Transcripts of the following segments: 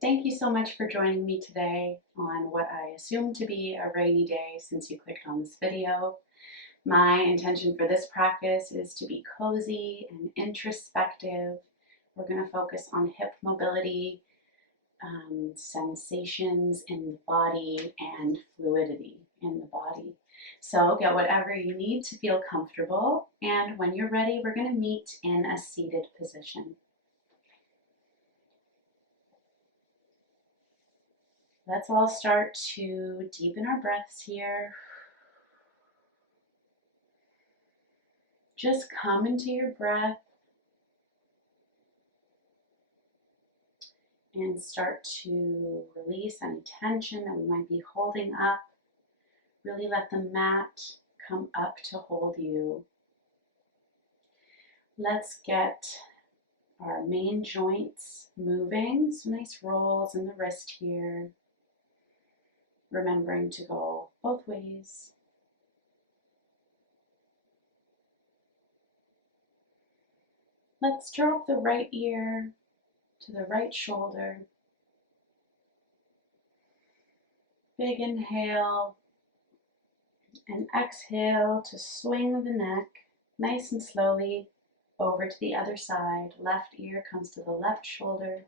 Thank you so much for joining me today on what I assume to be a rainy day since you clicked on this video. My intention for this practice is to be cozy and introspective. We're going to focus on hip mobility, sensations in the body, and fluidity in the body. So get whatever you need to feel comfortable, and when you're ready, we're going to meet in a seated position. Let's all start to deepen our breaths here. Just come into your breath and start to release any tension that we might be holding up. Really let the mat come up to hold you. Let's get our main joints moving. So nice rolls in the wrist here. Remembering to go both ways. Let's drop the right ear to the right shoulder. Big inhale and exhale to swing the neck nice and slowly over to the other side. Left ear comes to the left shoulder.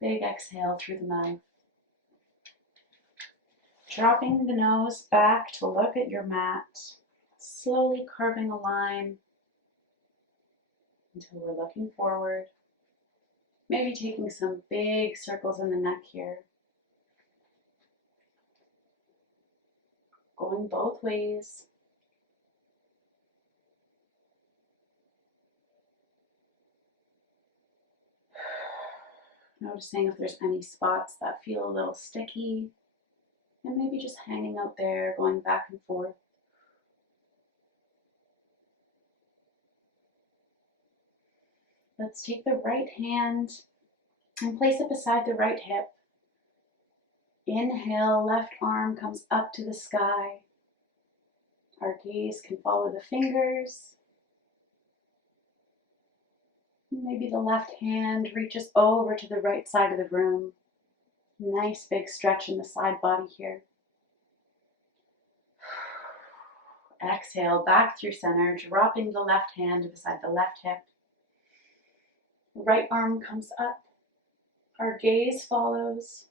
Big exhale through the mouth. Dropping the nose back to look at your mat. Slowly carving a line until we're looking forward. Maybe taking some big circles in the neck here. Going both ways. Noticing if there's any spots that feel a little sticky, and maybe just hanging out there, going back and forth. Let's take the right hand and place it beside the right hip. Inhale, left arm comes up to the sky. Our gaze can follow the fingers. Maybe the left hand reaches over to the right side of the room. Nice big stretch in the side body here. Exhale, back through center, dropping the left hand beside the left hip. Right arm comes up. Our gaze follows.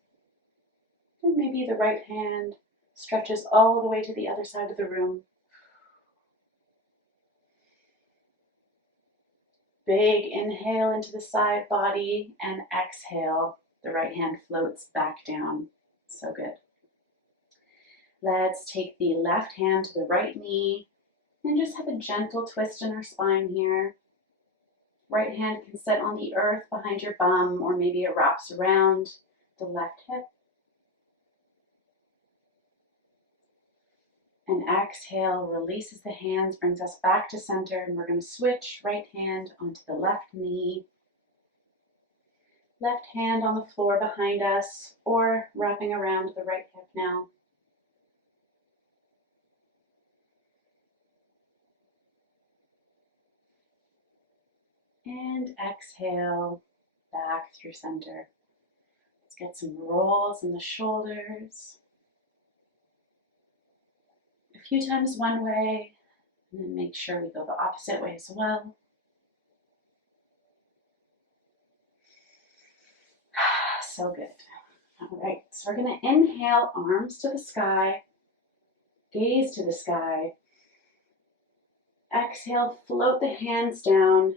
And maybe the right hand stretches all the way to the other side of the room. Big inhale into the side body and exhale. The right hand floats back down. So good. Let's take the left hand to the right knee and just have a gentle twist in our spine here. Right hand can sit on the earth behind your bum, or maybe it wraps around the left hip. And exhale, releases the hands, brings us back to center, and we're going to switch right hand onto the left knee. Left hand on the floor behind us, or wrapping around the right hip now. And exhale, back through center. Let's get some rolls in the shoulders. A few times one way, and then make sure we go the opposite way as well. So good. All right, so we're going to inhale, arms to the sky, gaze to the sky. Exhale, float the hands down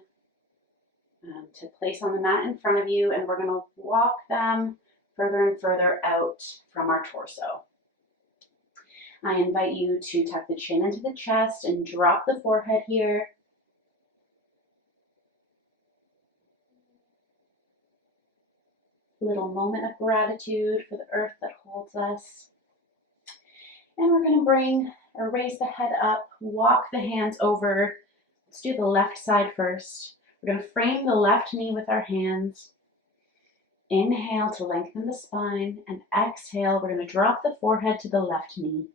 to place on the mat in front of you, and we're going to walk them further and further out from our torso. I invite you to tuck the chin into the chest and drop the forehead here. A little moment of gratitude for the earth that holds us. And we're going to raise the head up, walk the hands over. Let's do the left side first. We're going to frame the left knee with our hands. Inhale to lengthen the spine, and exhale, we're going to drop the forehead to the left knee.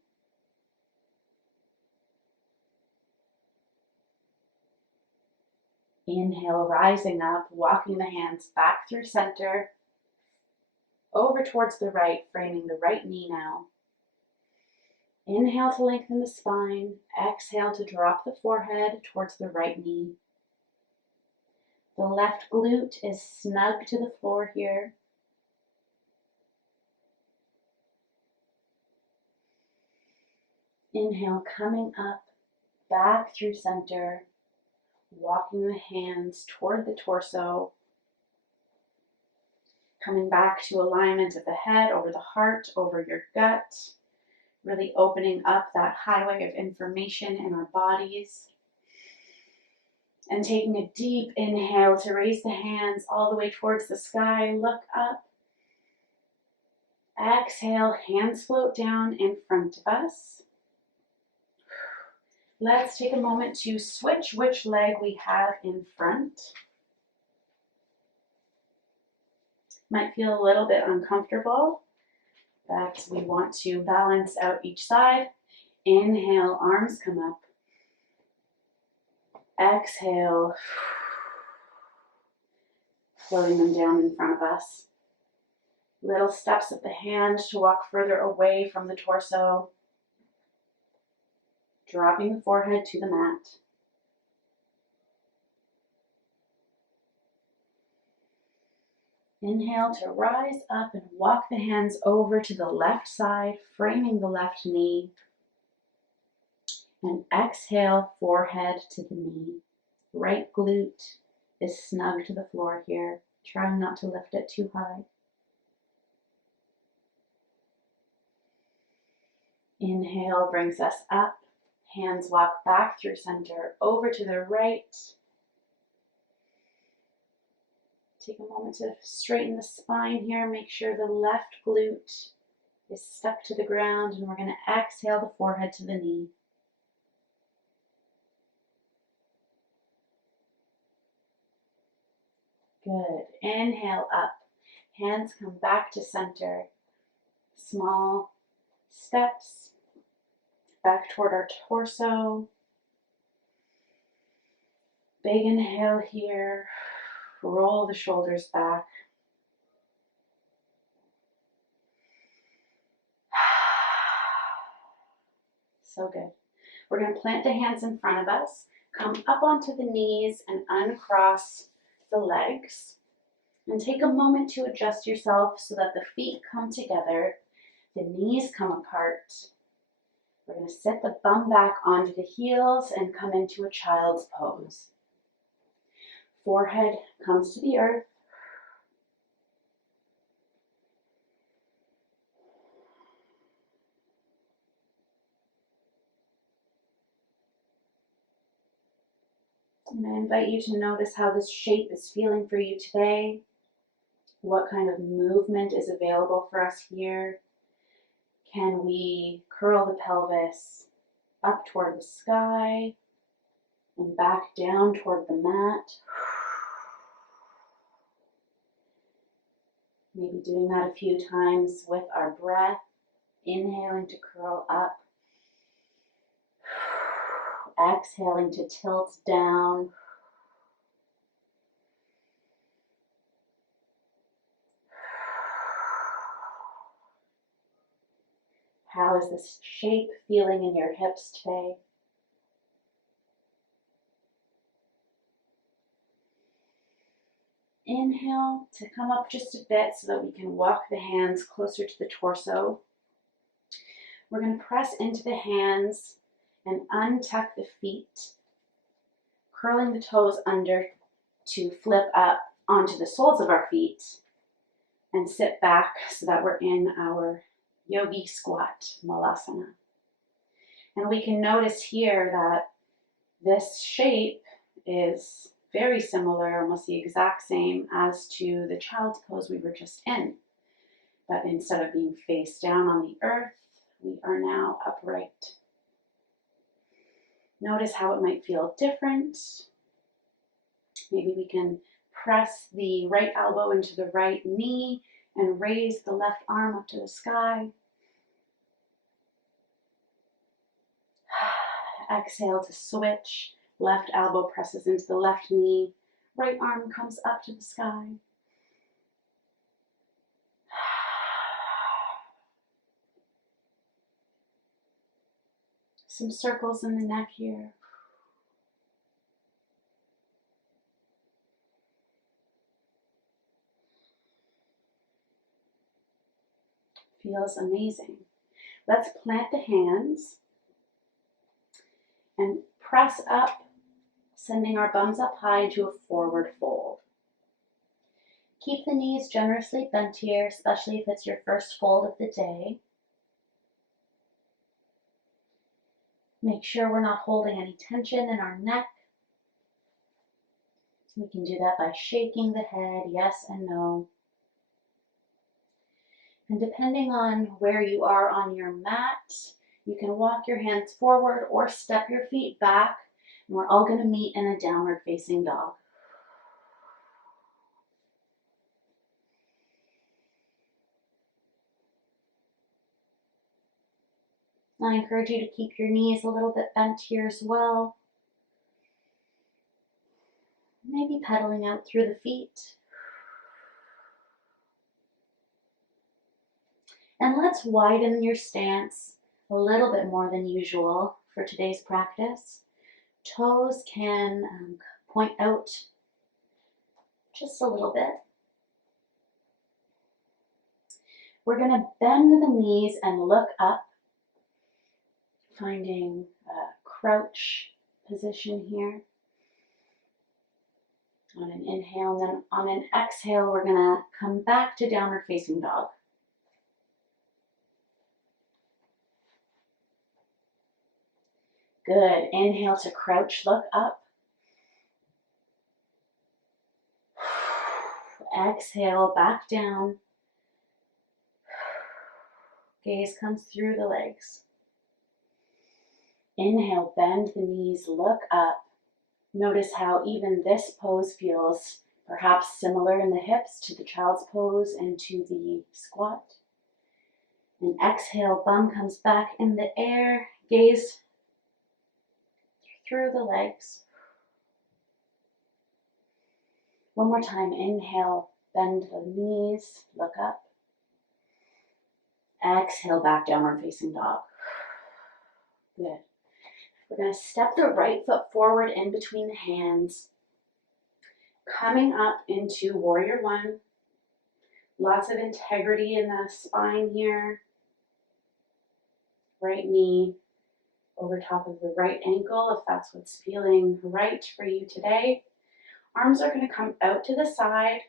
Inhale, rising up, walking the hands back through center, over towards the right, framing the right knee now. Inhale to lengthen the spine. Exhale to drop the forehead towards the right knee. The left glute is snug to the floor here. Inhale, coming up, back through center, walking the hands toward the torso. Coming back to alignment of the head, over the heart, over your gut. Really opening up that highway of information in our bodies. And taking a deep inhale to raise the hands all the way towards the sky. Look up. Exhale, hands float down in front of us. Let's take a moment to switch which leg we have in front. Might feel a little bit uncomfortable, but we want to balance out each side. Inhale, arms come up. Exhale, floating them down in front of us. Little steps of the hand to walk further away from the torso. Dropping the forehead to the mat. Inhale to rise up and walk the hands over to the left side, framing the left knee. And exhale, forehead to the knee. Right glute is snug to the floor here. Trying not to lift it too high. Inhale brings us up. Hands walk back through center, over to the right. Take a moment to straighten the spine here. Make sure the left glute is stuck to the ground, and we're going to exhale the forehead to the knee. Good. Inhale up. Hands come back to center. Small steps back toward our torso. Big inhale here. Roll the shoulders back. So good. We're going to plant the hands in front of us. Come up onto the knees and uncross the legs. And take a moment to adjust yourself so that the feet come together. The knees come apart. We're going to sit the bum back onto the heels and come into a child's pose. Forehead comes to the earth. And I invite you to notice how this shape is feeling for you today. What kind of movement is available for us here? Can we curl the pelvis up toward the sky and back down toward the mat? Maybe doing that a few times with our breath. Inhaling to curl up. Exhaling to tilt down. How is this shape feeling in your hips today? Inhale to come up just a bit so that we can walk the hands closer to the torso. We're going to press into the hands and untuck the feet, curling the toes under to flip up onto the soles of our feet and sit back so that we're in our yogi squat, malasana. And we can notice here that this shape is very similar, almost the exact same as to the child's pose we were just in. But instead of being face down on the earth, we are now upright. Notice how it might feel different. Maybe we can press the right elbow into the right knee and raise the left arm up to the sky. Exhale to switch Left elbow presses into the left knee. Right arm comes up to the sky. Some circles in the neck here. Feels amazing. Let's plant the hands and press up, sending our bums up high into a forward fold. Keep the knees generously bent here, especially if it's your first fold of the day. Make sure we're not holding any tension in our neck. We can do that by shaking the head, yes and no. And depending on where you are on your mat, you can walk your hands forward or step your feet back. And we're all going to meet in a downward facing dog. I encourage you to keep your knees a little bit bent here as well. Maybe pedaling out through the feet. And let's widen your stance a little bit more than usual for today's practice. Toes can point out just a little bit. We're going to bend the knees and look up, finding a crouch position here. On an inhale, and then on an exhale, we're going to come back to downward facing dog. Good. Inhale to crouch, look up. Exhale, back down. Gaze comes through the legs. Inhale, bend the knees, look up. Notice how even this pose feels perhaps similar in the hips to the child's pose and to the squat. And exhale, bum comes back in the air, gaze through the legs. One more time, inhale, bend the knees, look up. Exhale, back downward facing dog. Good. We're going to step the right foot forward in between the hands, coming up into warrior one. Lots of integrity in the spine here. Right knee over top of the right ankle, if that's what's feeling right for you today. Arms are going to come out to the side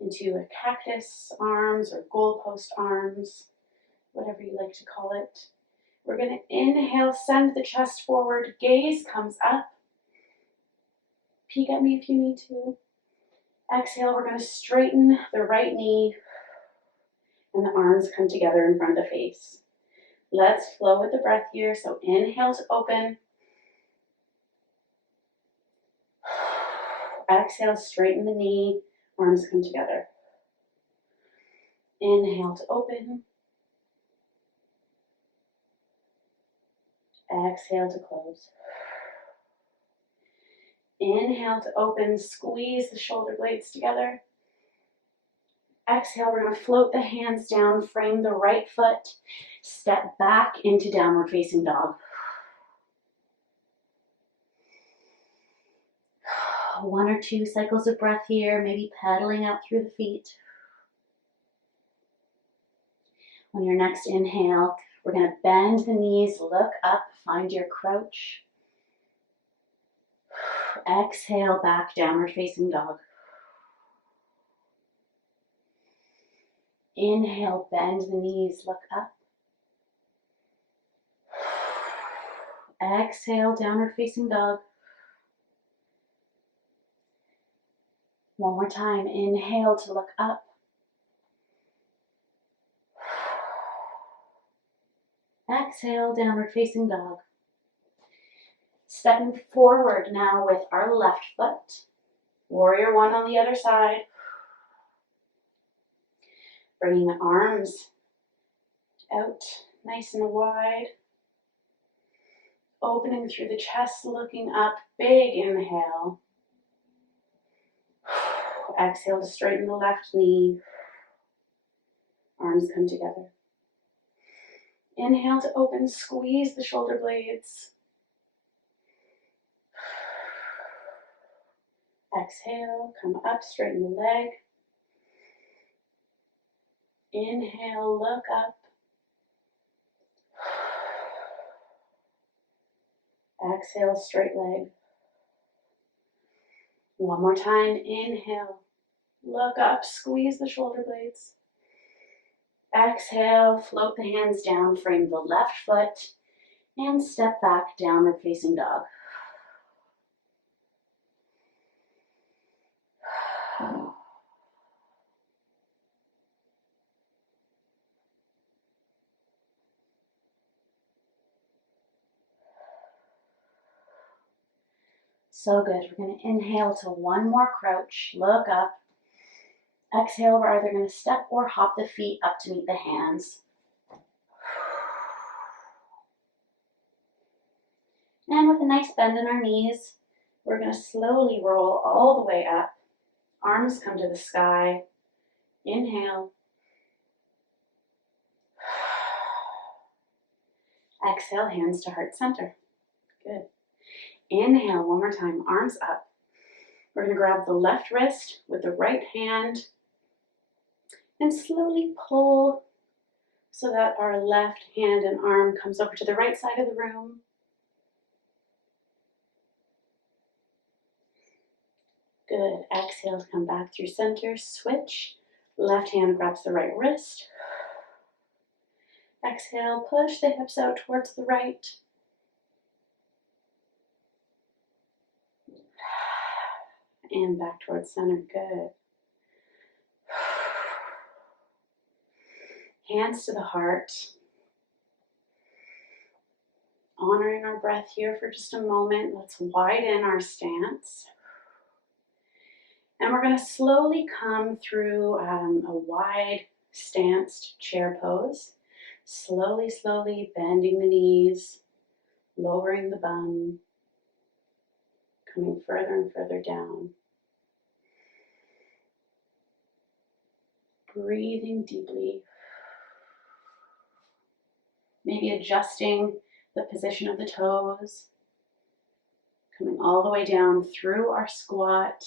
into a cactus arms or goalpost arms, whatever you like to call it. We're going to inhale, send the chest forward, gaze comes up. Peek at me if you need to. Exhale, we're going to straighten the right knee and the arms come together in front of the face. Let's flow with the breath here. So inhale to open. Exhale, straighten the knee, arms come together. Inhale to open. Exhale to close. Inhale to open, squeeze the shoulder blades together. Exhale, we're going to float the hands down, frame the right foot, step back into downward facing dog. One or two cycles of breath here, maybe pedaling out through the feet. On your next inhale, we're going to bend the knees, look up, find your crouch. Exhale, back, downward facing dog. Inhale, bend the knees, look up. Exhale, downward facing dog. One more time, inhale to look up. Exhale, downward facing dog. Stepping forward now with our left foot. Warrior one on the other side. Bringing the arms out nice and wide. Opening through the chest, looking up, big inhale. Exhale to straighten the left knee. Arms come together. Inhale to open, squeeze the shoulder blades. Exhale, come up, straighten the leg. Inhale, look up. Exhale, straight leg. One more time, inhale, look up, squeeze the shoulder blades. Exhale, float the hands down, frame the left foot, and step back, downward facing dog. So good. We're going to inhale to one more crouch, look up. Exhale, we're either going to step or hop the feet up to meet the hands. And with a nice bend in our knees, we're going to slowly roll all the way up. Arms come to the sky. Inhale. Exhale, hands to heart center. Good. Inhale, one more time, arms up. We're going to grab the left wrist with the right hand and slowly pull so that our left hand and arm comes over to the right side of the room. Good. Exhale to come back through center. Switch. Left hand grabs the right wrist. Exhale, push the hips out towards the right. And back towards center. Good. Hands to the heart. Honoring our breath here for just a moment. Let's widen our stance. And we're going to slowly come through a wide stanced chair pose. Slowly, slowly bending the knees, lowering the bum, coming further and further down. Breathing deeply. Maybe adjusting the position of the toes. Coming all the way down through our squat.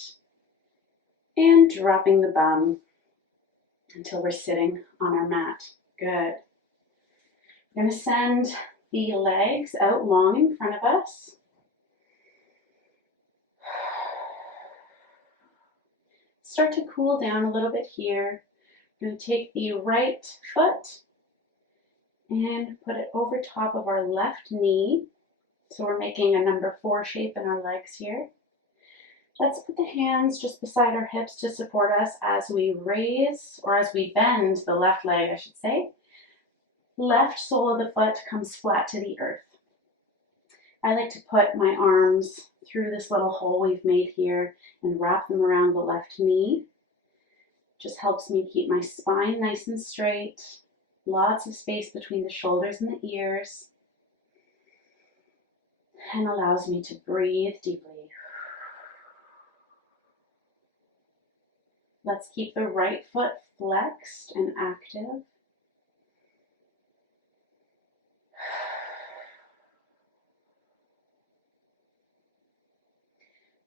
And dropping the bum until we're sitting on our mat. Good. We're going to send the legs out long in front of us. Start to cool down a little bit here. We're going to take the right foot and put it over top of our left knee. So we're making a number 4 shape in our legs here. Let's put the hands just beside our hips to support us as we raise, or as we bend the left leg, I should say. Left sole of the foot comes flat to the earth. I like to put my arms through this little hole we've made here and wrap them around the left knee. Just helps me keep my spine nice and straight. Lots of space between the shoulders and the ears. And allows me to breathe deeply. Let's keep the right foot flexed and active.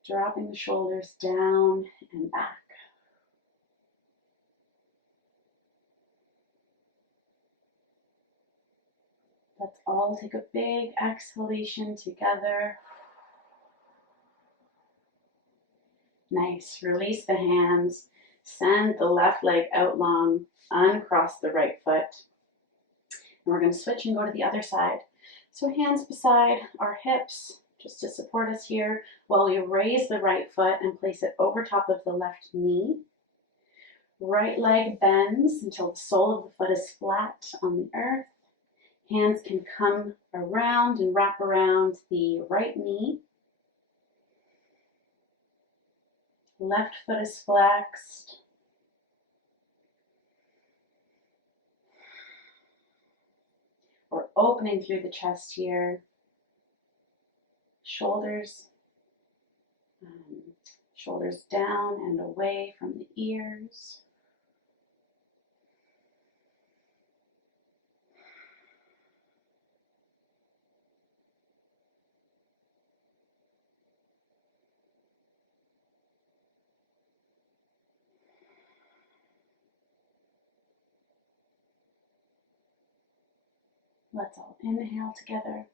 Dropping the shoulders down and back. Let's all take a big exhalation together. Nice. Release the hands. Send the left leg out long. Uncross the right foot. And we're going to switch and go to the other side. So hands beside our hips, just to support us here, while we raise the right foot and place it over top of the left knee. Right leg bends until the sole of the foot is flat on the earth. Hands can come around and wrap around the right knee. Left foot is flexed. We're opening through the chest here. Shoulders, shoulders down and away from the ears. Let's all inhale together.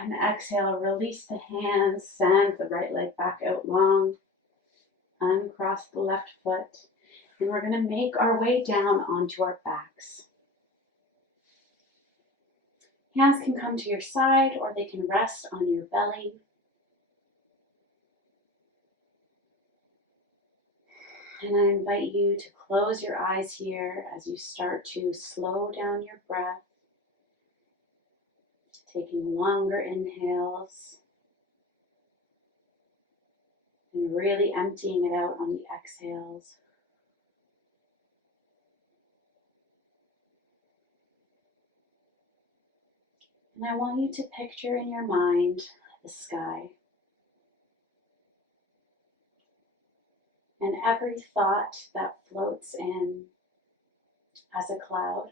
And exhale, release the hands, send the right leg back out long. Uncross the left foot. And we're going to make our way down onto our backs. Hands can come to your side or they can rest on your belly. And I invite you to close your eyes here as you start to slow down your breath, taking longer inhales and really emptying it out on the exhales. And I want you to picture in your mind the sky. And every thought that floats in as a cloud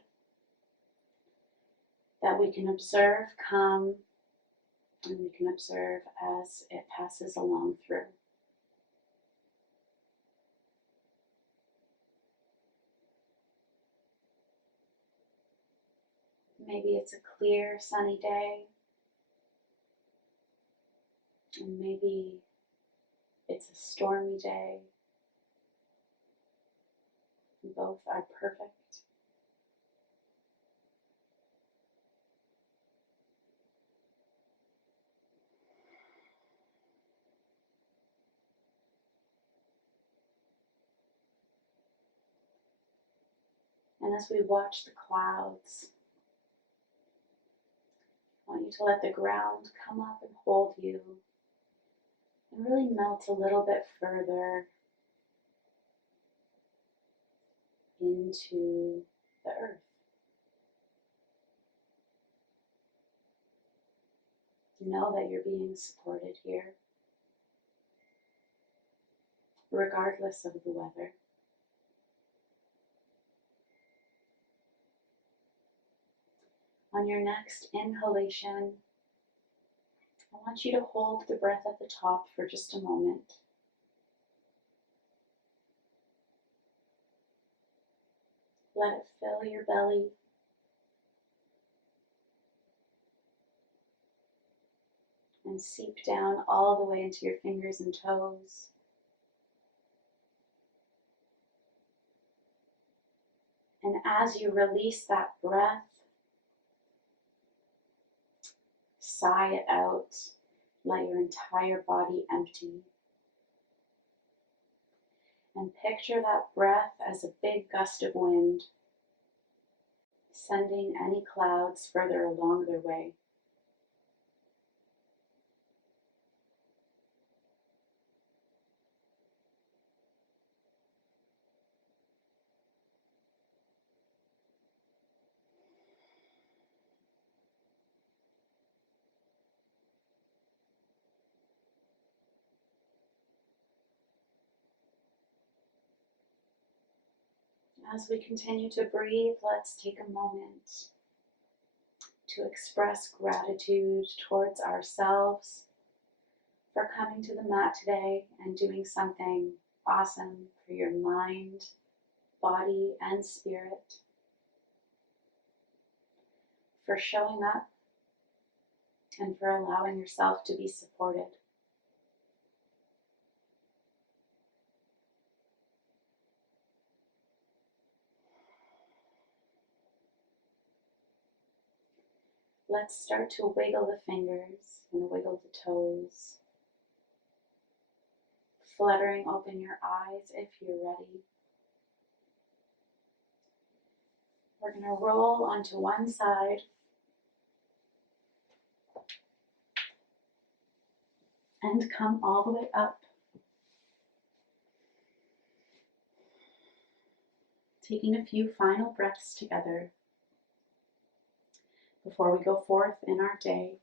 that we can observe come and we can observe as it passes along through. Maybe it's a clear, sunny day, and maybe it's a stormy day. Both are perfect. And as we watch the clouds, I want you to let the ground come up and hold you and really melt a little bit further into the earth. Know that you're being supported here, regardless of the weather. On your next inhalation, I want you to hold the breath at the top for just a moment. Let it fill your belly. And seep down all the way into your fingers and toes. And as you release that breath, sigh it out. Let your entire body empty. And picture that breath as a big gust of wind, sending any clouds further along their way. As we continue to breathe, let's take a moment to express gratitude towards ourselves for coming to the mat today and doing something awesome for your mind, body, and spirit. For showing up and for allowing yourself to be supported. Let's start to wiggle the fingers and wiggle the toes. Fluttering open your eyes if you're ready. We're going to roll onto one side. And come all the way up. Taking a few final breaths together before we go forth in our day.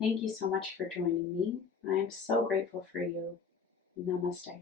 Thank you so much for joining me. I am so grateful for you. Namaste.